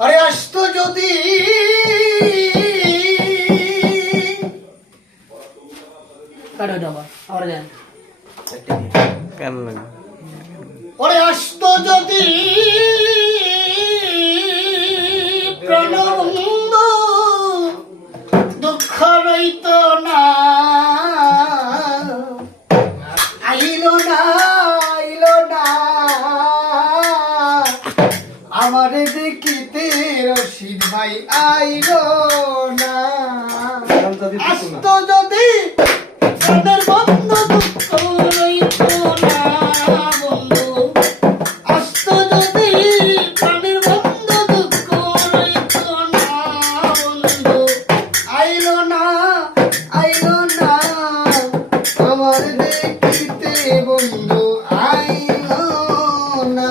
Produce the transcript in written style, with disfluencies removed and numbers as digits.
আরে আসতো যদি ওরে আসতো যদি প্রাণবন্ধু দুঃখ রইত না আইলো না আমার দেখিতে রশিদ ভাই আইলো না আসতো যদি প্রাণের বন্ধু দুঃখ রইত না বন্ধু আসতো যদি প্রাণের বন্ধু দুঃখ রইত না বন্ধু আইলো না আমার দেখিতে বন্ধু আইলো না